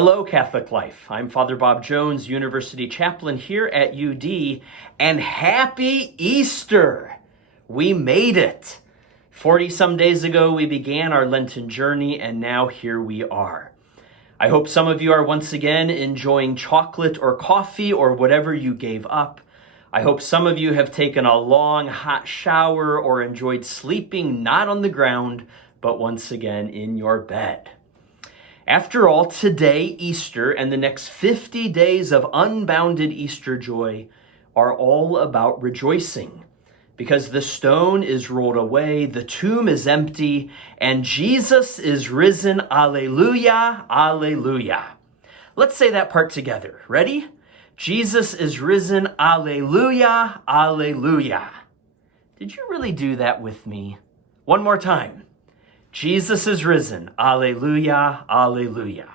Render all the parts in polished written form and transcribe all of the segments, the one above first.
Hello, Catholic Life. I'm Father Bob Jones, University Chaplain here at UD, and happy Easter! We made it! 40-some days ago, we began our Lenten journey, and now here we are. I hope some of you are once again enjoying chocolate or coffee or whatever you gave up. I hope some of you have taken a long, hot shower or enjoyed sleeping not on the ground, but once again in your bed. After all, today, Easter, and the next 50 days of unbounded Easter joy are all about rejoicing, because the stone is rolled away, the tomb is empty, and Jesus is risen. Alleluia, alleluia. Let's say that part together. Ready? Jesus is risen. Alleluia, alleluia. Did you really do that with me? One more time. Jesus is risen. Alleluia, alleluia.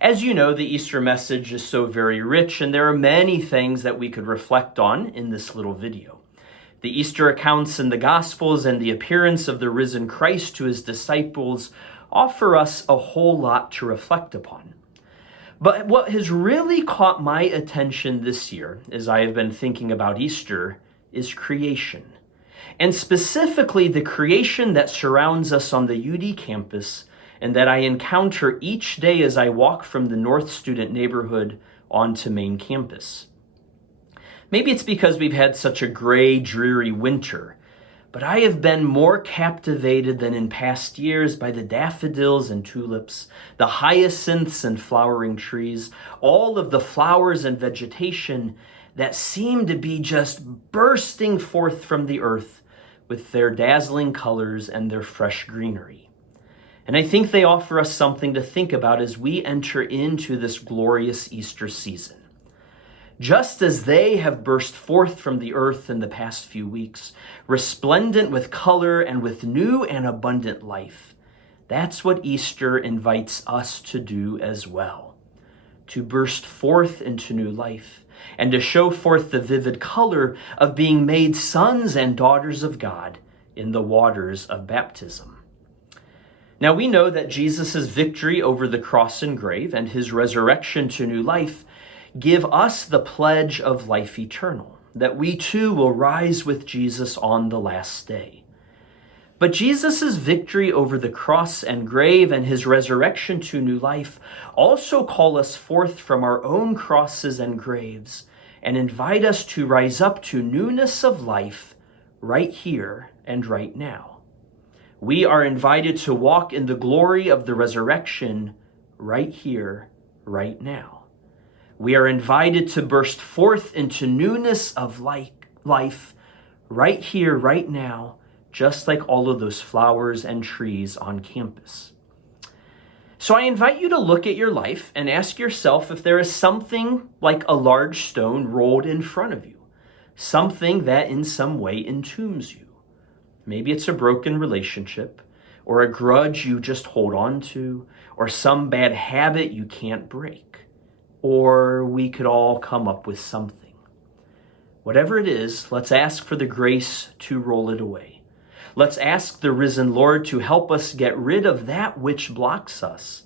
As you know, the Easter message is so very rich, and there are many things that we could reflect on in this little video. The Easter accounts in the Gospels and the appearance of the risen Christ to his disciples offer us a whole lot to reflect upon. But what has really caught my attention this year, as I have been thinking about Easter, is creation. And specifically the creation that surrounds us on the UD campus and that I encounter each day as I walk from the North Student neighborhood onto main campus. Maybe it's because we've had such a gray, dreary winter, but I have been more captivated than in past years by the daffodils and tulips, the hyacinths and flowering trees, all of the flowers and vegetation that seem to be just bursting forth from the earth with their dazzling colors and their fresh greenery. And I think they offer us something to think about as we enter into this glorious Easter season. Just as they have burst forth from the earth in the past few weeks, resplendent with color and with new and abundant life, that's what Easter invites us to do as well. To burst forth into new life, and to show forth the vivid color of being made sons and daughters of God in the waters of baptism. Now we know that Jesus' victory over the cross and grave and his resurrection to new life give us the pledge of life eternal, that we too will rise with Jesus on the last day. But Jesus' victory over the cross and grave and his resurrection to new life also call us forth from our own crosses and graves and invite us to rise up to newness of life right here and right now. We are invited to walk in the glory of the resurrection right here, right now. We are invited to burst forth into newness of life right here, right now, just like all of those flowers and trees on campus. So I invite you to look at your life and ask yourself if there is something like a large stone rolled in front of you, something that in some way entombs you. Maybe it's a broken relationship, or a grudge you just hold on to, or some bad habit you can't break. Or we could all come up with something. Whatever it is, let's ask for the grace to roll it away. Let's ask the risen Lord to help us get rid of that which blocks us,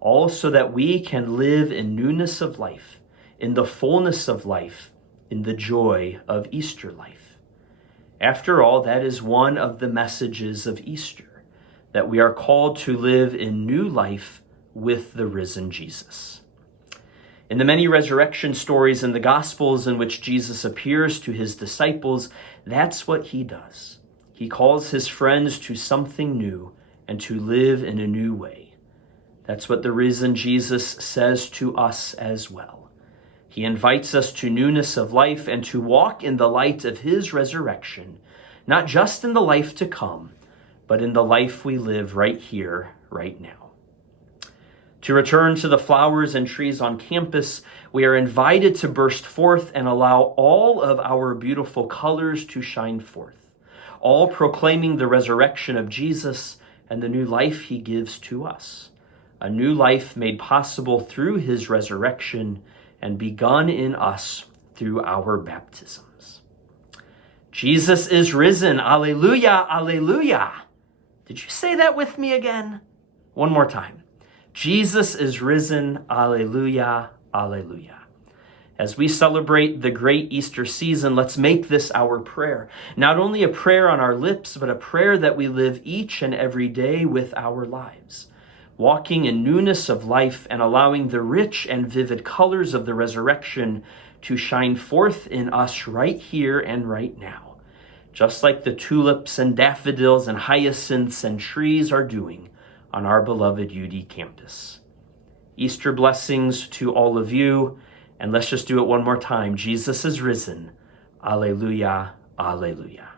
all so that we can live in newness of life, in the fullness of life, in the joy of Easter life. After all, that is one of the messages of Easter, that we are called to live in new life with the risen Jesus. In the many resurrection stories in the Gospels in which Jesus appears to his disciples, that's what he does. He calls his friends to something new and to live in a new way. That's what the risen Jesus says to us as well. He invites us to newness of life and to walk in the light of his resurrection, not just in the life to come, but in the life we live right here, right now. To return to the flowers and trees on campus, we are invited to burst forth and allow all of our beautiful colors to shine forth, all proclaiming the resurrection of Jesus and the new life he gives to us, a new life made possible through his resurrection and begun in us through our baptisms. Jesus is risen. Alleluia, alleluia. Did you say that with me again? One more time. Jesus is risen. Alleluia, alleluia. As we celebrate the great Easter season, let's make this our prayer. Not only a prayer on our lips, but a prayer that we live each and every day with our lives, walking in newness of life and allowing the rich and vivid colors of the resurrection to shine forth in us right here and right now, just like the tulips and daffodils and hyacinths and trees are doing on our beloved UD campus. Easter blessings to all of you. And let's just do it one more time. Jesus is risen. Alleluia, alleluia.